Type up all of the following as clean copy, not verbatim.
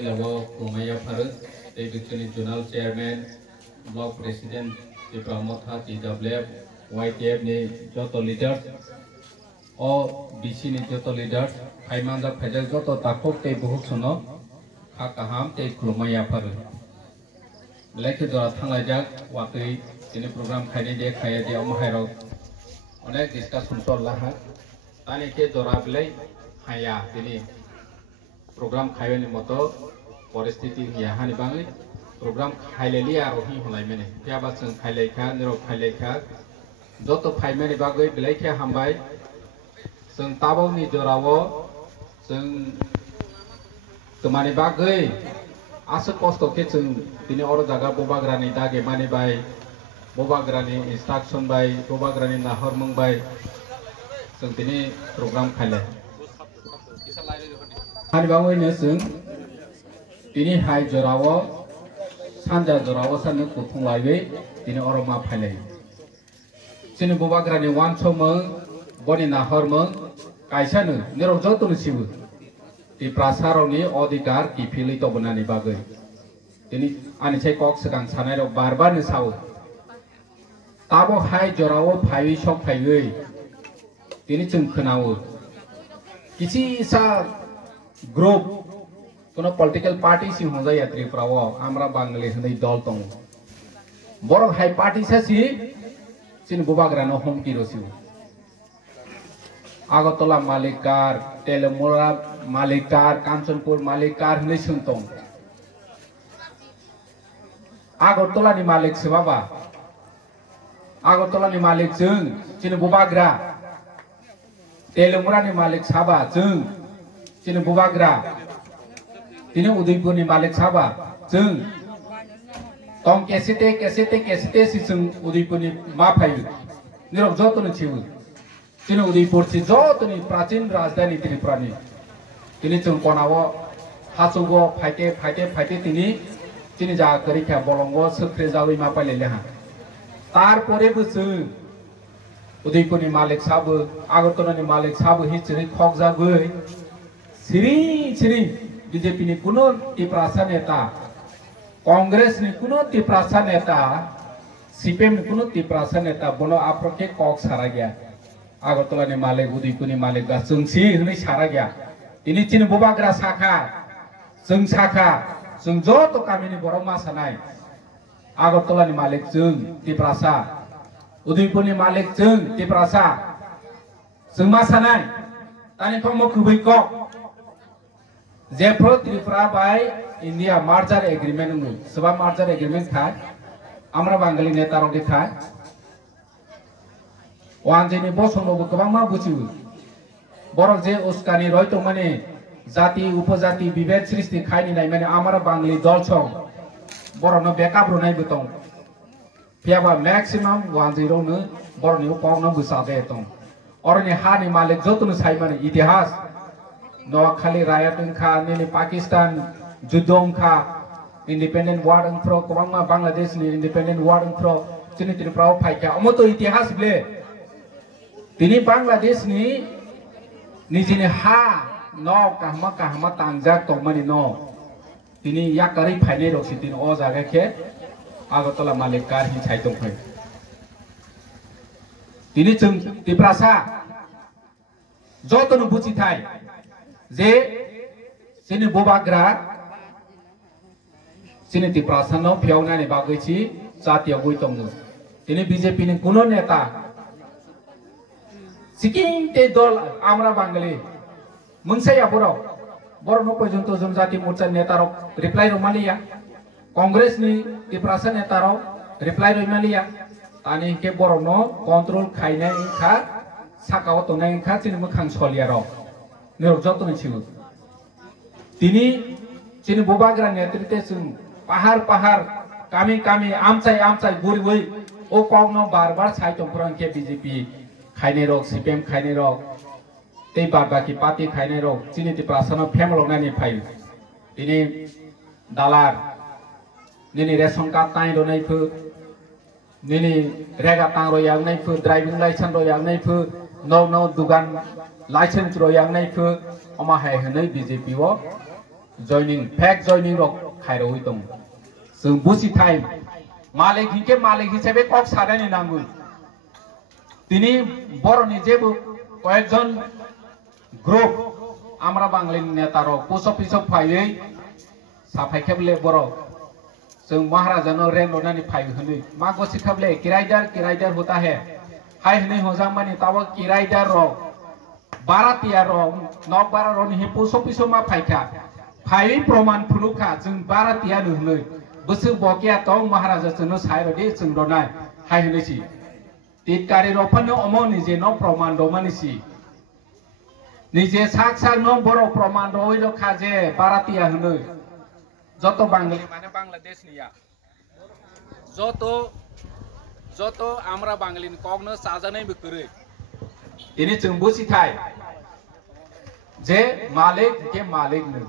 Level Kumaya Paris, the Regional Chairman, Block President, the Pramotha TWF, YTF ni Joto Leaders, or BC ni Joto Leaders, Haimanda Pajal Joto Takok te Buhusuno, Hakaham te Kumaya Paris. Black Dora Tanglajak, Waki, in the program Kaide Kaya de Omahero, on a discussion for Laha, Tanike Dora Blake, Haya, Dini. Program Kaiwen Moto, Forestity Yahani Bangi, program Kailelia Rohi Holamene, Piabasan Kaileka, Nero Kaileka, Joto Paimani Bagui, Blake Hambai, Sun Tabo ni Jorawo, Sun Tumani Bagui, Asa Costo Kitchen, Dini Orodaga, Bobagrani, Dage Mani by Bobagrani, instruction by Bobagrani, Nahormung by Suntini, program Kaile. Haribawi nesung, ini hai jorawo, sanja jorawo sanu kutung laiwe, ini oroma phalai. Sini bobagrani wan chomeng, boni nahor meng, kaisanu nirok jotu sibu. Di prasaroni odikar kipili to benani bagai. Ini ani cai kok sekang sanai ro barbar ni sau. Tabo hai jorawo phawi shok phaiwe. Ini chung khenau. Kisi sa Group, kono political party si honda ya Tripura amra Bangladesh nei dol tong. Borok hai party sa si sin Bobagrano home ki rosiu. Agartala Malikar, Telemura Malikar, Kanchanpur Malikar nei suntong. Agartala ni Malik sebaba. Agartala ni Malik jeng sin Bobagra. Telemura ni Malik saba jeng Sini Bobagra, ini Udaipur ni Malik Sabah, jeng, tong kesite si jeng Udaipur ni maafai, ni rok joto ni ciu, sini Udaipur si joto ni pracin rajdhani Tripura ni, ini jeng konawo, hasugo, paite tini, sini jaga kerja bolongo sekre jawi maafai lelehan, tar pore busu, Udaipur ni Malik Sabah, Agartala ni Malik Sabah hiciri khok jago. Siri BJP ni kuno tiprasa neta, Kongres ni kuno tiprasa neta, CPM ni kuno tiprasa neta, bono aproke kok sara gaya. Agartala ni Malik, Udaipur ni Malik ga sungsi ni sara gaya. Ini cini Bobagra saka, sung joto kami ni boroma sanai. Agartala ni Malik sung tiprasa, Udaipur ni Malik sung tiprasa, sung masanai. Tani komo kubai kok. Jepro Tripura by India merger agreement nu, sebab merger agreement था, amra Bangali neta rogi था, wanjeni bos hono bukabang ma buciu, borok je uskani roy to mane jati upajati bibet sristi खाई नहीं मने amra Bangali dol chong, borok no backup ro नहीं betong, piaba maximum wanjero nu borok ni upong no busade tong, और ने हानि मालिक जो तुम साई मने इतिहास No khali riot kha ni Pakistan judong kha independent war thro kwangma Bangladesh ni independent war thro chini Tripura phaika amoto itihas ble tini Bangladesh ni nijini ha no kahma tangjak tongmani no tini yakari phaine rosi tin o jaga ke Agartala Malikar hi chai tong phai tini chung Tripura sa jotonu buchi thai जे sini Bobagra sini Tripura no phiauna ni bagui chi jatiya gui tongnu ini BJP ni kuno neta siking te dol amra Bangali mungsai aboro boro no porjonto jonjati morcha neta rok reply ro maliya Congress ni Tripura neta ro reply ro maliya tani ke boro no control khainai kha sakao tonai kha chini mukhang solia ro Nirok joto ni ciu. Tini cini Bobagra netrite sung pahar kami amcai guri o kong no barbar sai tongprang ke BJP khaine rok CPM khaine rok tei barba ki party khaine rok cini Tripura no phemlong na ni phai. Tini dalar nini ration card tai ro nai phu nini rega tang ro yang nai phu driving license ro yang nai phu no dugan license ro yang nai phu ama hai hanai BJP wo joining fake joining rok khairo hui tong जों बुसि time मालिक हिंके मालिक हिसाबै कक सादानि नांगौ दिनै बर'नि जेबो कयेकजन group आमरा बांलानि नेता रक पुसप पिसप फायै साफायखेबले बर' जों महाराजानो रेननानै फाय होनै मा गसिखाबले किरायदार होता है हाय होनै हजां मानि ताव किरायदार रक बारातिया रक नक बारा रनि हि पुसप पिसप मा फायखा फायै प्रमाण फुलुखा जों बारातिया होनै बसु बकिया तो महाराजा जोंनो सायरदि जों रनाय हाय होनैसि तितकारि रफानो अमो निजे न प्रमाण दमानिसि निजे साक साक न बर' प्रमाण रय रखा जे बारातिया होनै जत बांगाली माने बांलादेशनिया जत आमरा बांगालीनि कगनो साजानाय बकरै इनि जों बुसिथाय जे मालिक के मालिक नो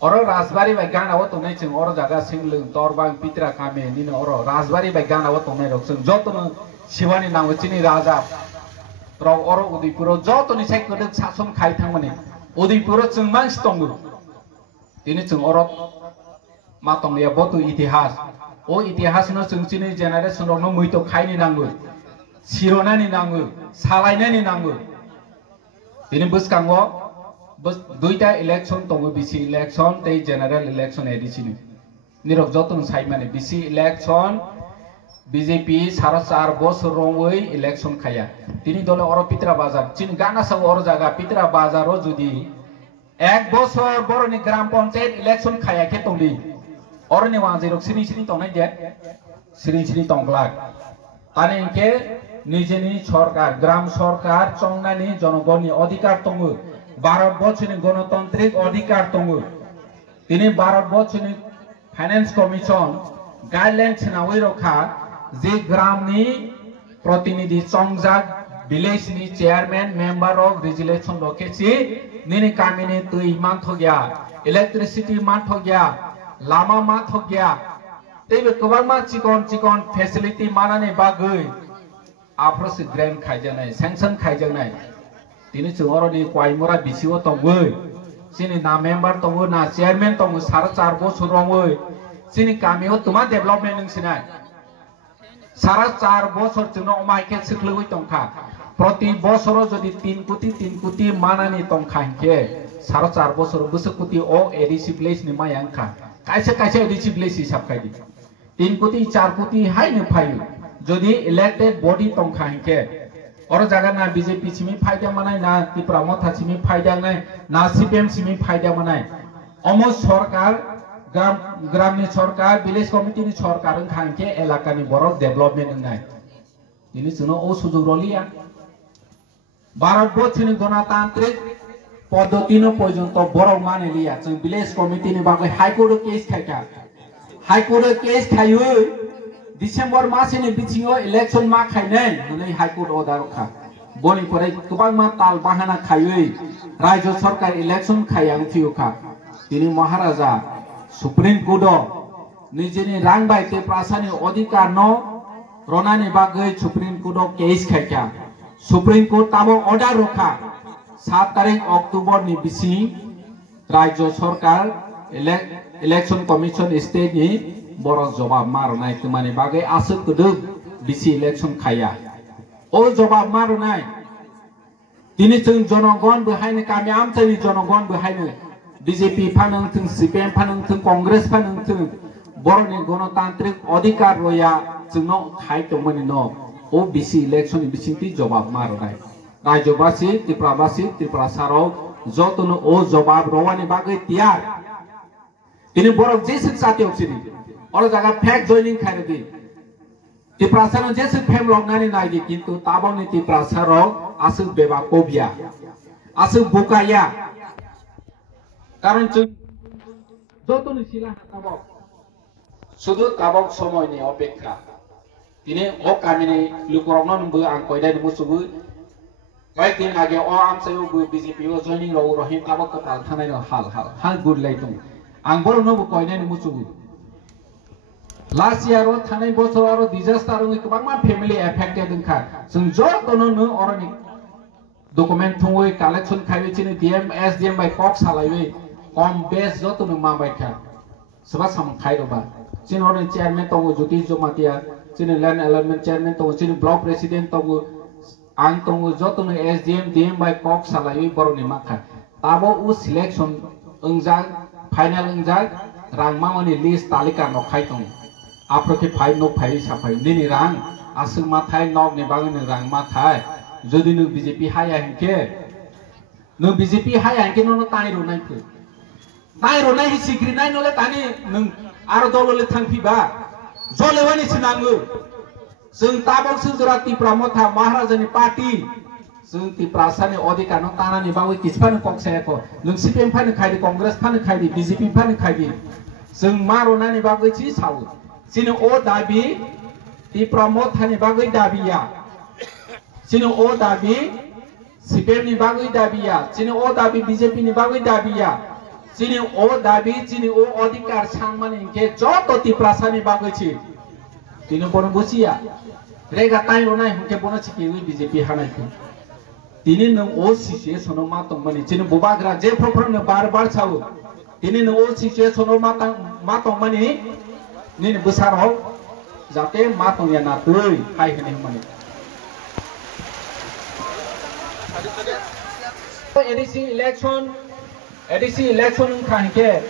और राजबारी बाय गानाव तंनाय जों और जागा सिंगलों तोरबां पित्रा कामे निनो और राजबारी बाय गानाव तंनाय रक जों जतनो शिवानि नांगोचिनि राजा रक और उदयपुर जतनि सायखदो सासन खाय थांमाने उदयपुर जों मानसि दंगो दिनै जों और मा तंनाया बतु इतिहास ओ इतिहास न जोंसिनि जेनारेशन रक न मैतो खायनि नांगो सिरनानि नांगो सालायनानि नांगो दिनै बसकांगो बस दुईटा इलेक्शन तंगो बीसी इलेक्शन ते जनरल इलेक्शन एडिसिनि निरक जतन साइ माने बीसी इलेक्शन बीजेपी 4.5 बছর रंगै इलेक्शन खाया तिनि दले और पित्रा बाजार चिन गाना सब और जागा पित्रा बाजारो जुदि 1 বছর बरनि ग्राम पंचायत इलेक्शन खाया के तंदि और नि वाजे रक सिनि तंनाय दे सिनि तंगला ताने के निजेनि सरकार ग्राम सरकार चंगनानि जनगणनि अधिकार तंगो भारतवर्षनि गणतांत्रिक अधिकार दंगो दिनै भारतवर्षनि फाइनेंस कमिशन गाइडलाइन छनावै रखा जे ग्रामनि प्रतिनिधि चंगजाक विलेजनि चेयरमैन मेंबर ऑफ रेजुलेशन रखेछि निनि कामिनि दै मानथ गया इलेक्ट्रिसिटी मानथ गया लामा मानथ गया तेबे गोबां मा चिकन फेसिलिटी मानानै बागै आफ्रोस ग्रेन खायजानाय सैंक्शन खायजानाय दिनै जोंरनि क्वाइमरा बिसिओ तंगो सिनि ना मेंबर तंगो ना चेयरमैन तंगो 4.5 বছর रंगै सिनि गामियाव तुमा डेवलपमेंट नोंसिनाय 4.5 বছর जोंनो अमायके सिखलुइ तंखा प्रति বছর যদি 3 কোটি मानानि तंखा के 4.5 বছর 20 কোটি ओ एडिसि प्लेस नि मायांखा कायसे एडिसि प्लेस हिसाब खायदि 3 কোটি 4 কোটি हायनो फायो যদি इलेक्टेड बॉडी तंखा के और जागा ना बीजेपी सिमी फायदा मनाय ना त्रिपुरा मथा सिमी फायदा नाय ना सीपीएम सिमी फायदा मनाय अमो सरकार ग्रामनि सरकार विलेज कमिटिनि सरकार खांके एलाकानि बर डेवलपमेंट नाय दिनै जोंनो ओ सुजुग रलिया भारतवर्षनि गणतांत्रिक पद्धतिनो पर्यन्त बर मानिलिया जों विलेज कमिटिनि बागै हाइकोर्ट केस खायका हाइकोर्ट केस खायो डिसेम्बर मासनि बिथिङाव इलेक्शन मा खायनै होनै हाइकोर्ट अर्डार खा बनि परे गोबां मा ताल बाहाना खायै राज्य सरकार इलेक्शन खायां थिउखा दिनै महाराजा सुप्रीम कोर्ट निजेनि रां बायते प्रासानि अधिकार न रनानि बागै सुप्रीम कोर्ट केस खायका सुप्रीम कोर्ट ताबो अर्डार रखा 7 तारिख अक्टोबर नि बिसिं राज्य सरकार इलेक्शन कमिशन स्टेट नि बर जवाब मारनाय तुमानि बागै आसो कदो बिसि इलेक्शन खाया ओ जवाब मारनाय दिनै जों जनगण बहायनो गामि आमथानि जनगण बहायनो बीजेपी फानोंथों सीपीएम फानोंथों कांग्रेस फानोंथों बरनि गणतांत्रिक अधिकार रया जोंनो खायतमनि न ओ बिसि इलेक्शन बिसिंति जवाब मारनाय राज्यवासी त्रिपुरा साराव जतनो ओ जवाब रवानि बागै तियार दिनै बर जेसे जाति अक्सिनि और जागा फेक जॉइनिंग खायनो दी त्रिपुरा साराव जेसे फेम लगनानि नायदि किन्तु ताबावनि त्रिपुरा साराव आसु बेबा कोबिया आसु बुकाया कारण जों जतनो सिला हाताबाव शुधु ताबाव समयनि अपेक्षा दिनै ओ गामिनि लुकरननबो आं कयदाय मुसुबो कयेक दिन आगे ओ आमसायावबो बीजेपी ओ जॉइनिंग राव रहिम ताबा कताल थानायनो हाल गुरलाय दं आं बरनोबो कयनाय मुसुबो लास्ट ईयर थानाय बोसोर और डिजास्टार गोबां मा फेमिली एफेक्टेड ओंखा जों जतनो नो अरनि document thongoi collection khai chini DM SDM by kok salai kom base jo tu ma bai kha saba sam khai do ba chin hor chairman tongo Jyotish Jomatia chini land allotment chairman tongo chini block president tongo ang tongo jo tu SDM DM by kok salai boroni ma kha tabo u selection ungjak final ungjak rangma mani list talika no khai tongo apro ke phai no phai sa phai nini rang asung ma thai nok ni bang ni rang ma thai jodi nu BJP haya hinke nu BJP haya hinke no tai ro nai khu tai ro nai hi sikri nai no le tani nung aro dolo le thangpi ba jole wani sinangu sung tabang sung jurati pramotha maharajani party sung ti prasani odhikar no tana ni bawi kispan kok se ko nung CPM phan khai di Congress phan khai di BJP phan khai di sung maro nani bawi chi sau sino o dabi ti pramotha ni bawi dabi ya sino o dabi CPM ni bawi dabi ya sino o dabi BJP ni bawi dabi ya sino o dabi sino o odhikar sangmani ke joto ti prasani bawi chi tino bono busia rega tai ro nai hunke bono chiki ui BJP hanai ku tini nung o situation no ma tong mani sino bubagra je program ne bar bar chau tini nung o situation no ma tong mani ni besar ho jate ma tong ya na tui hai hene mani ADC election khan ke